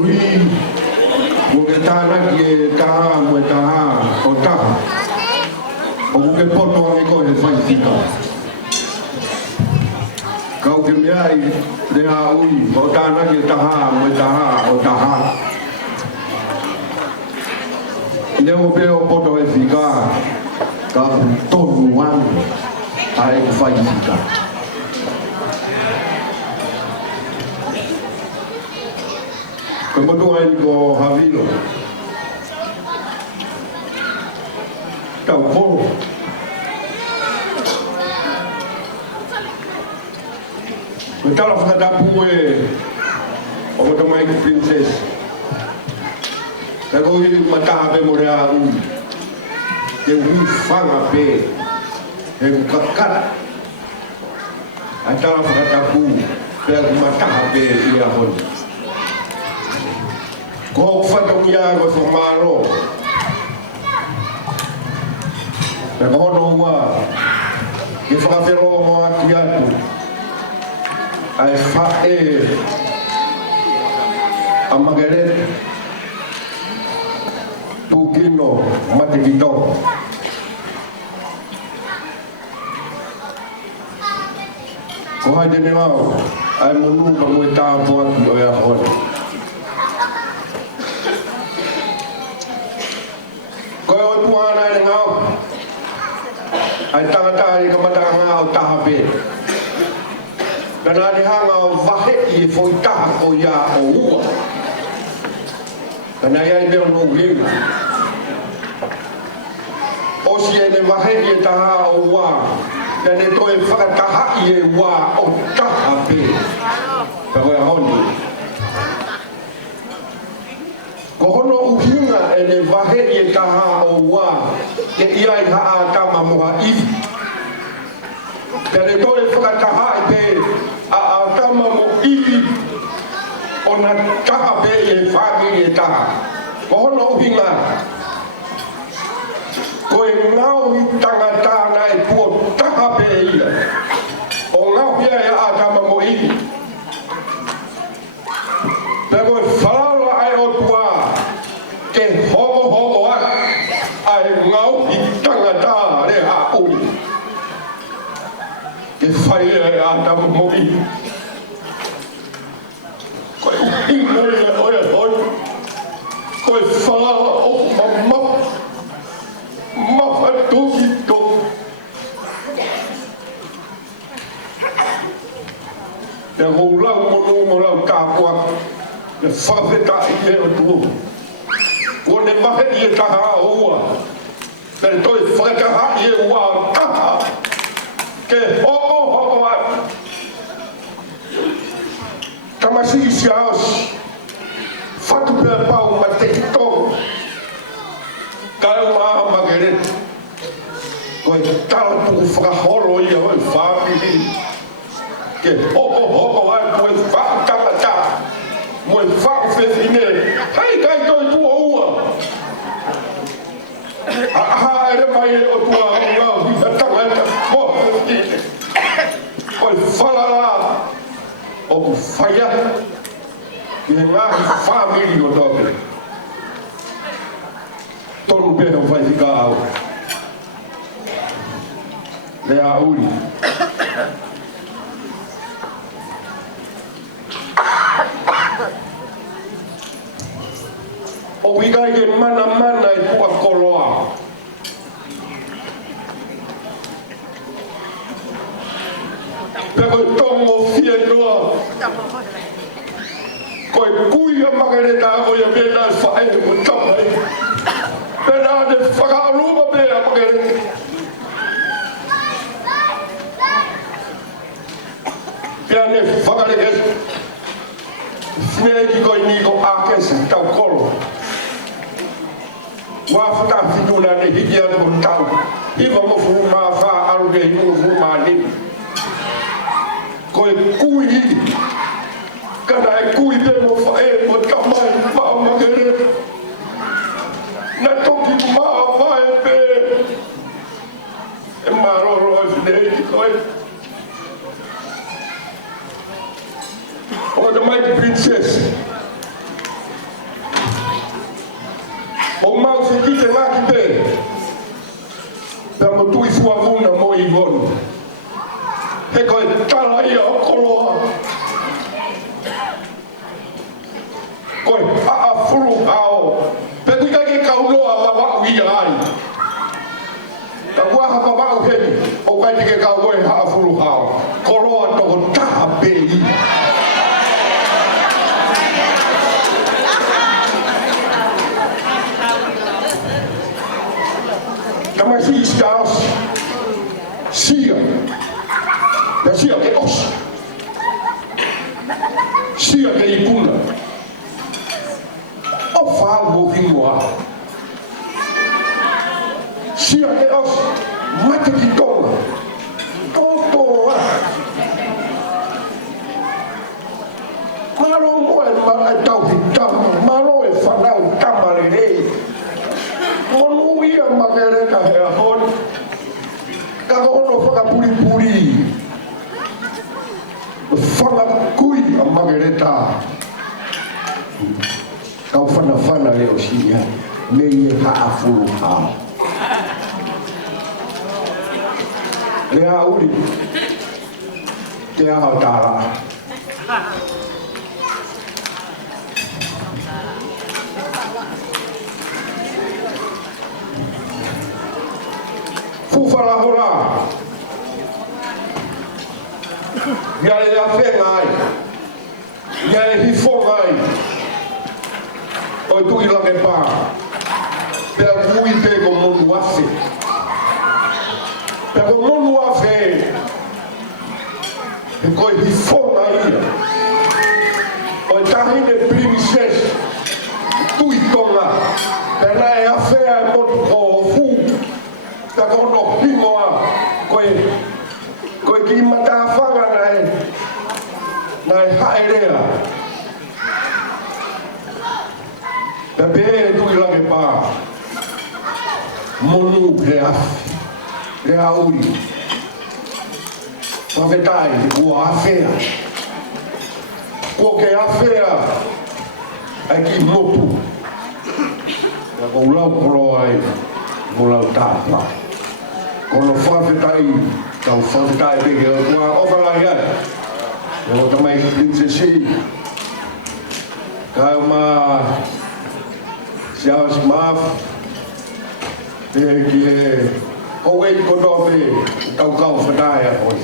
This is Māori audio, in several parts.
ui mo ke tana ki taha mo taha o taha o ke poto ngi ko he fai tika kau ke meai le ha ui o tana ki taha mo taha o taha le o pe o poto e fika ka tonu wan ai fai tika Kemudian ai ko havilo tau ko Betala fata pue o mo mai ko princess ta ko i mata be mo rea u ke u fanga pe e ku kakat atala fata pu pe mata be ia hon ko fata uya ko so malo pe ko no wa ke fa fero mo atiatu ai fa e amageret tukino matikito ko ha de nao ai monu ba mo ta po o ya hon ai tangata ai kamata ngau tahape kana ni hanga o vahe i foi taha ko ya o ua kana ia i no winga o si ene vahe i taha o ua kana to e whakataha i e ua o tahape ka koe honi ko hono uhinga ene vahe i taha o ua ke ia i haa kama moha iwi kare tole whakataha i te a kama mo iwi o na taha pe e whaki e taha ko hono uhinga ko e ngau i tangata na e puo taha pe ia o ngau ia e a kama mo iwi pe koe whalala ai o tua ke hoko hoko ai ngau i tangata re a ui ke whai e a tama mo'i koe ingo i e oe hoi koe whalala o mafa tuki to te houlau mo lau tāpua te whawheta i e o tuo ko ne mahe i e taha a ua pero toi whakataha i e ua taha ke hoko a tamasi i si aos whatu pia pau ma te tongo kai maa mageret ko e tala tuku whakaholo i a hoi whāpili ke hoko a koe whakatamata mo e whakawhewhine hei kai toi tua ua aha ere mai e o tua ngau i tangata mo koe whalala o ku whaia i he ngahi whamiri o toke tonu pehe o whaifika au le a uri o wikai ke mana e pua koloa pe koe tongo fie noa koe kuia makareta koe mena e whae o tamai pena ne whakaaruma mea makareta pia ne whakareke Fnei ki koe niko ākesi tau kolo Wā whata whituna ne hiki atu ko tau Iwa mo fu mā whā aru ke hiku fu mā nini Koe kui hiki Kana e kui pe mo whae mo tamai mā makere Na toki mā whae pe E mā roro e fnei ki koe O te mai ki princess Pei. Tamasi Stars Sia dan Sia ke Os Sia ke Ipuna Ofa Movinua Sia ke Os Mate Kitonga Totoa Maro moe mara tau hitama Maro e whanau tamarere Monuia magereka he ahon Kagono whakapuri-puri Whakakui a magereta Kau whana-whana leo sia Mei e haafuru hao Lea uri Te ahau tāra Fufala hora Yale la fengai Yale hifongai Oi tu ila me pa Per cui te con monu afe Per con monu afe E coi hifongai Oi tahine princess Tu itonga Per la e afe a motu o fu Ta kono pingoa koe ki matawhanga nai haerea ta pēe tui lage pā monu le auri whawhetai kua awhea kua ke awhea ai ki motu ka kou lau koro ai mo lau tāpā kono whawhetai kau whawhetai peke o kua ofarai ai o tamai princesi kau ma siawas maaf pe ki e owei kono pe tau kau whetai a koi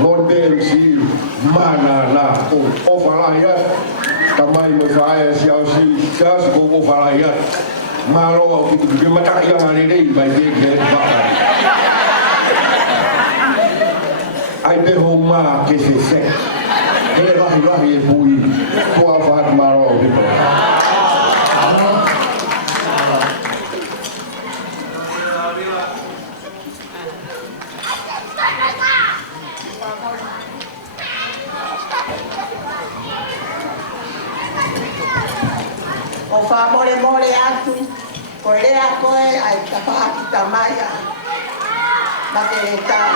Lord Bell si mana na ko ofarai ai tamai mo whaia siawas ko ofarai ai Malo au ki mata ia ngare dei vai be ke baka. Ai be ho ma ke se se. Ke rahi e pui. Ko avat malo au bipo. O wha more atu, ko rea koe ai ka whaaki ta mai a ma te retau,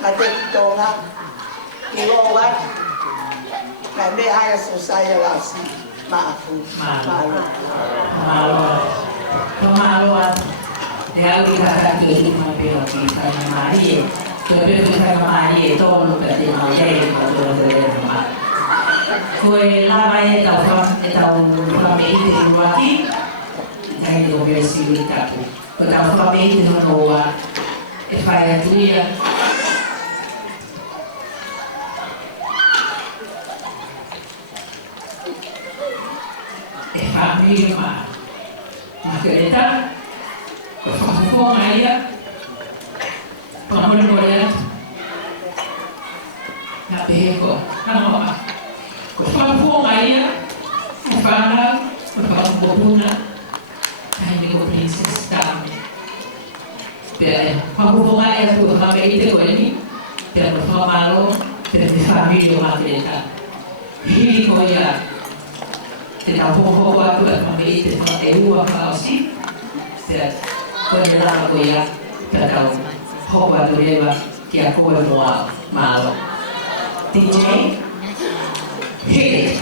ma te kitonga, ki o watu, kai me aia so saia wasi, ma afu, malo. Malo atu, te au ki kakaki e hiki ma peo ki kai mai e, te peo ki kai mai e tonu ka te mai e ka tonu te rea mai. Koe lava e tau whamei te ruaki, kai o vea siuri tapu. Koe tau whamei te noa e whae atuia. E whamei ma. Ma te reta, koe whakufonga ia, pamore more atu. Nā peheko, hanoa. Ko whakufonga ia, ko whanau, ko whakupopuna, kai ni ko princess Dami. Pea whakufonga ia ko whamei te koe ni, pea ko whamalo, pea te whamiri o matereta. Hiri ko ia, te tau hoko atu a whamei te whaeua whaosi, pea koe ni lama ko ia, pea tau hoko atu rewa ki a koe moa malo. DJ? Hit it.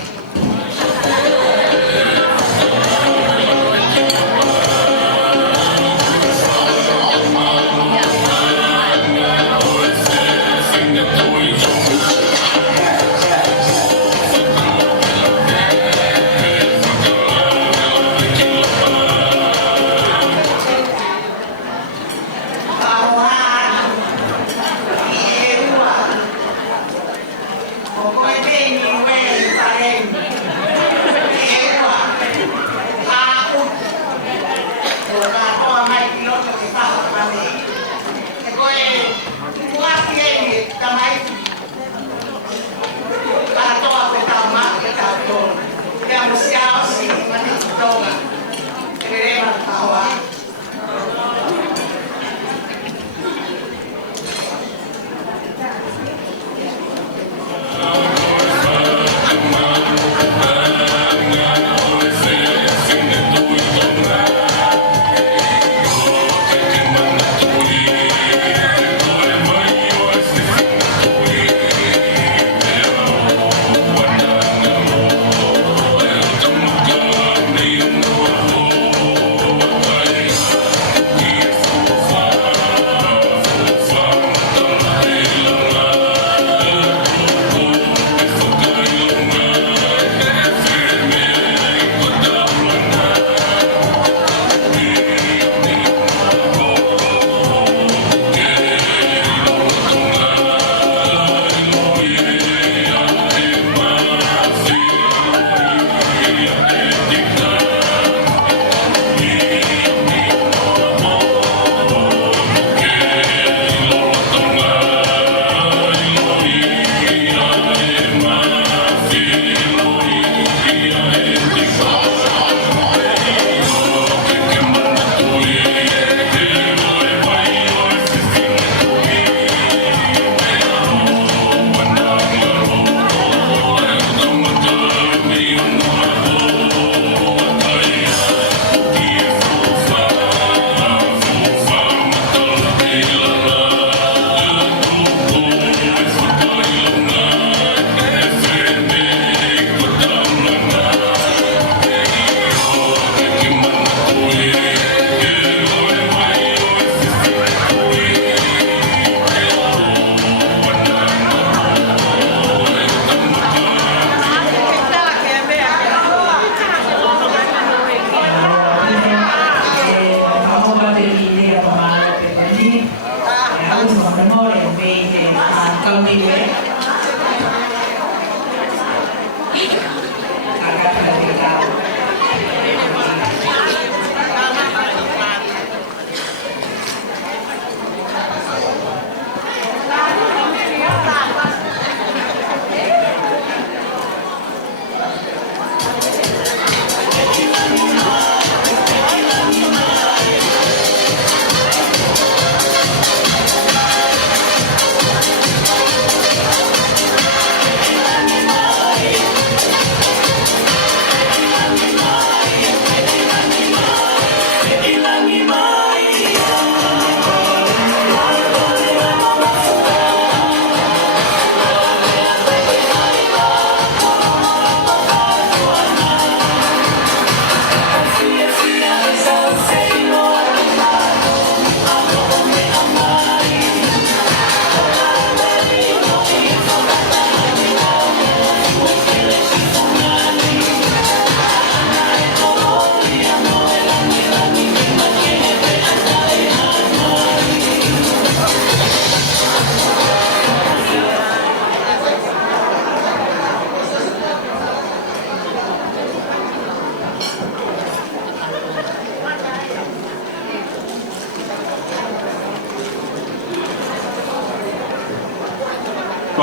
O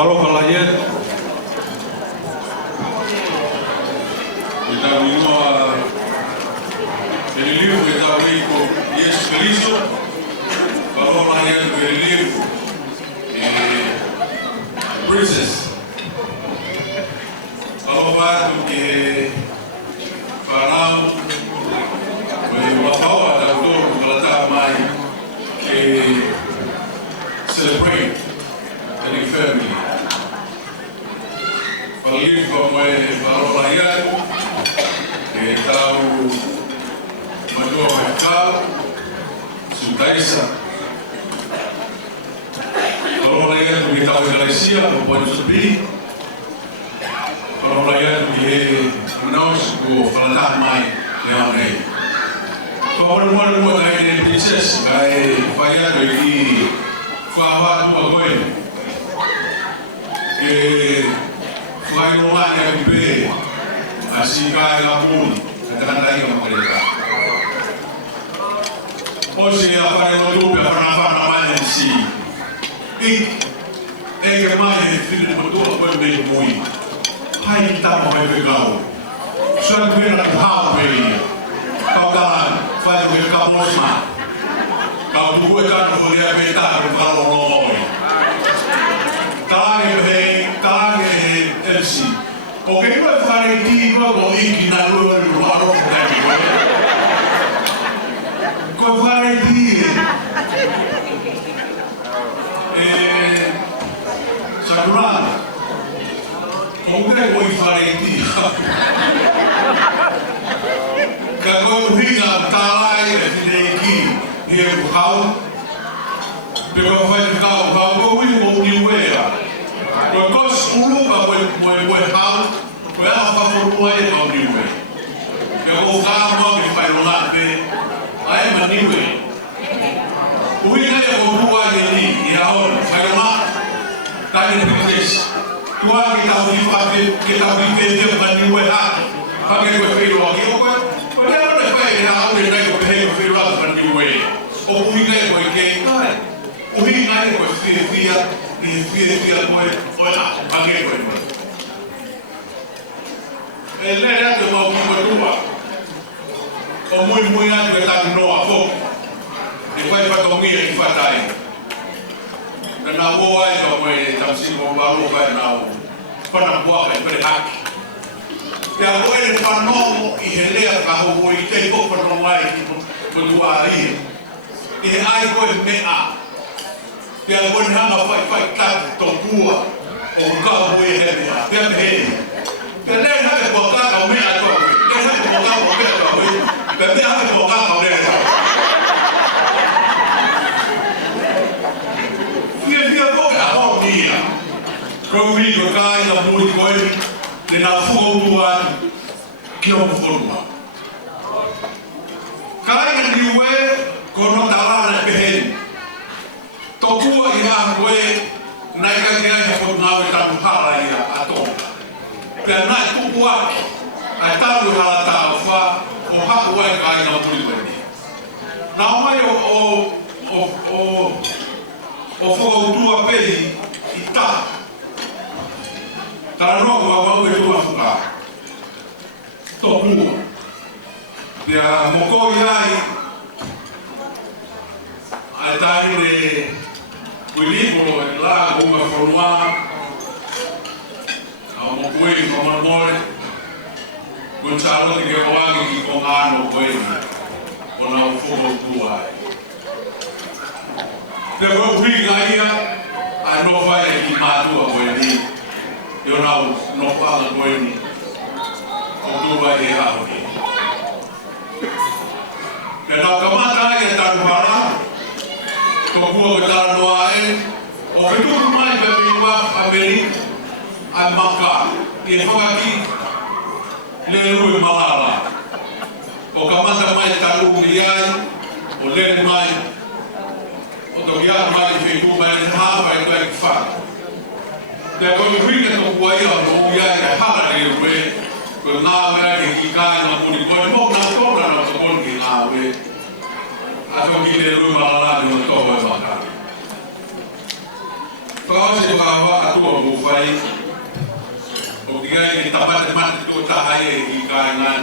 Paroka Laie. Kita minua el livro que está rico Jesus Cristo. Paroka Laie el livro Princess. Paroka que farão uma palavra da autor que ela está mais que celebrate the family. Falei como é Parola Iado, que está o Major Mercado, Sudaisa. Parola Iado que está o Galicia, o pode subir. Parola Iado que é nós o falar mais leonei. Como não é uma ideia de princesa, é falhado aqui. Faham tu apa ini? Que fly online yang be asika lamun katakan lagi mereka. Osi apa yang tu pernah namanya si. Kemana film itu apa yang bermui? Hai kita mau bergaul. Suatu yang tahu ini. Kau kan fly bergaul semua. Kau tu kan boleh betar kalau loloi. Tange MC. Oke, kau fare di kau iki na luar luar tadi. Kau fare di. Sakuran. Kau kau fare di. Kau hinga talai di here how because when how we go anywhere because uluka when how we have for way of anywhere you go down if I don't like I am anyway we get go to where you ya on I don't like tadi princess tua kita vive anywhere pakai go feel lagi but they don't find out they go feel anyway o uhinga ko ke kai uhinga ko fia ko ola bange ko ele era de mau ko tua o muy alto está no a poco e vai para comer e fatai na boa e como é tamsi com balo vai na para boa vai para aqui e agora ele para novo e ele a carro e tem pouco para não vai ko tua aí e ai ko mea te agora hanga fai tá tua o ka boe he te he te le ha ko ka mea to te ha ko ka mea to te ha ko ka mea fia ko ka ho dia ko ri ko kai na muri ko ni na fu tua ki o forma kai ni we kono talana behen tokua ina we naika kaya ko ngawe tamu hala ya atonga pena tukua ataru hala ta fa o haku we kai na muri beni na mai o fogo tua pei ita tarano ko we tua fuka tokua ya moko yai Ataire Guilipo lá uma forma a uma coisa como amor Gonçalo que eu agi com ano coisa com o fogo tua pegou brigaria a nova é que matou a coisa eu não falo coisa o tua é errado então kamata é tá para Tokua kita doain, orang itu rumah bermewah Amerika, Amerika, ini fakaki lelui malala. Orang mana mai talu liai, orang mai, orang dia mai itu mai apa itu ekfar. Dan kalau kita tokua ya, orang dia hara dia, kalau nawe kita nak mudi, kalau nak tolong nak tolong kita nawe. Atau kita rumah malah di mana kau bermakan. Whakaose whakawa atua mo whai. O kigai ni tapate mate tō tahae I kāingan.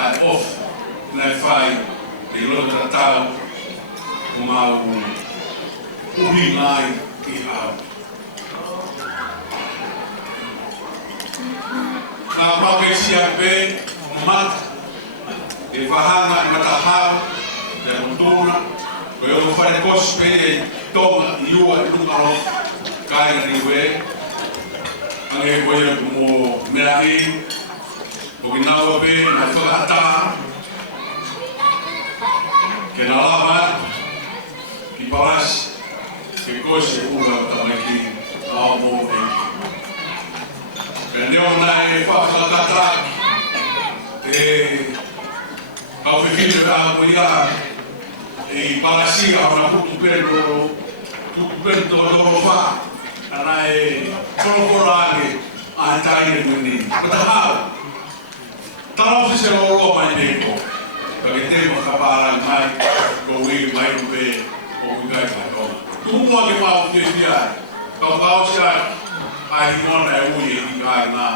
Ai off nai whai. Te lota tau. Mau uhi ngai I au. Nā pākesi ape mata. E whahanga I matahau. Te montuna. Koe o whare kosi pene tonga I ua I lunga ho kāinga ni koe. Ange koe mo mea I. O ki naua pe na whakata. Ke na lama ki parasi. Ke kosi ua tamaki ao mo enki. Ke neo nai whakatata. Te kau whiwhiri a koe ia. E parasia ona putu pendo loro fa ana e kororane a taine muni patahau taro se loro mai neko porque temo capara mai ko wi mai be o wi ga ko tu mo ke pa ke dia ko pa sia ai mo na wi I ga na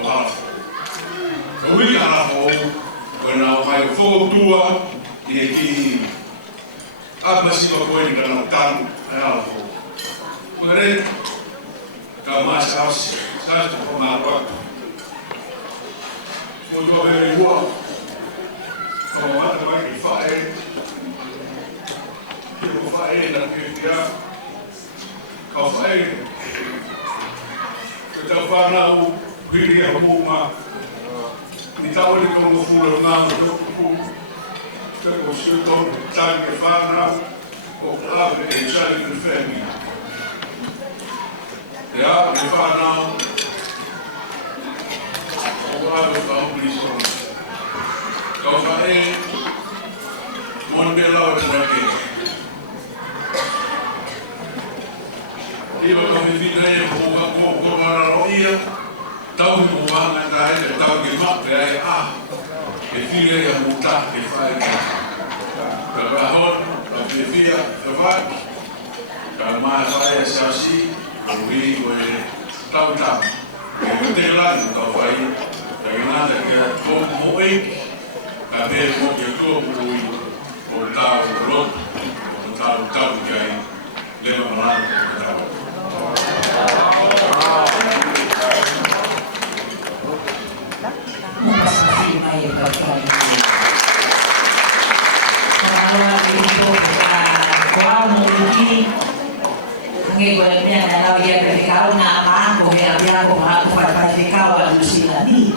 ko hala ko wi hala ko na vai fo tua e ki apa sih kau koin dalam tamu ayah aku, kemudian kau masih saya cuma marah, mau jual beli buah, kau mata bagi fae, kau fae dan dia, kau fae, kita panau beli rumah, kita boleh kamu pulang nak Temos sido tanque fana o clave e chale de femi. Ja, we fana o clave da obligação. Então vai mondela o aqui. Iba kami vidre ko na roia. Tau mo va na dai, tau que ma pe e filha ia montar e faz trabalhar a filha vai calmar vai assim o rico é tal e tem lá no vai tem nada que é como é cabelo como que o tal o outro o tal que aí leva lá Ngai boleh punya kalau dia berkau nama aku biar dia aku berkau alusinan ni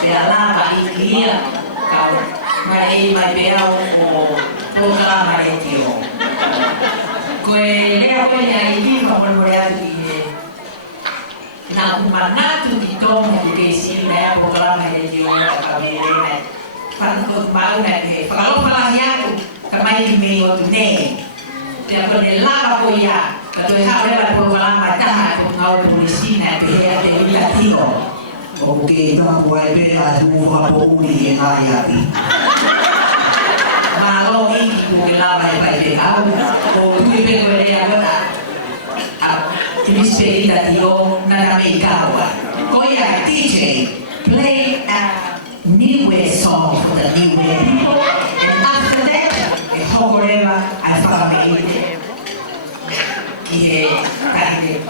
biar lama dia kau mai biar aku program mai dia kue dia kue yang ini kau boleh dia na mana tu di tong di sini dia program mai dia kami ni Fanto baru nanti kalau palanya tu kemai di medio tu ne dia boleh lama boya Kalau hal lewat program mata pengawal polisi nanti ada yang tio. Okey, kita buat bela dua poli yang ayati. Malu ini bukan baik-baik kau. Oh, tu ibu boleh apa? Ini sepeda tio nada mereka. Kau ya DJ play a new way song for the new way people, and after that, whatever I follow me. Iya, tadi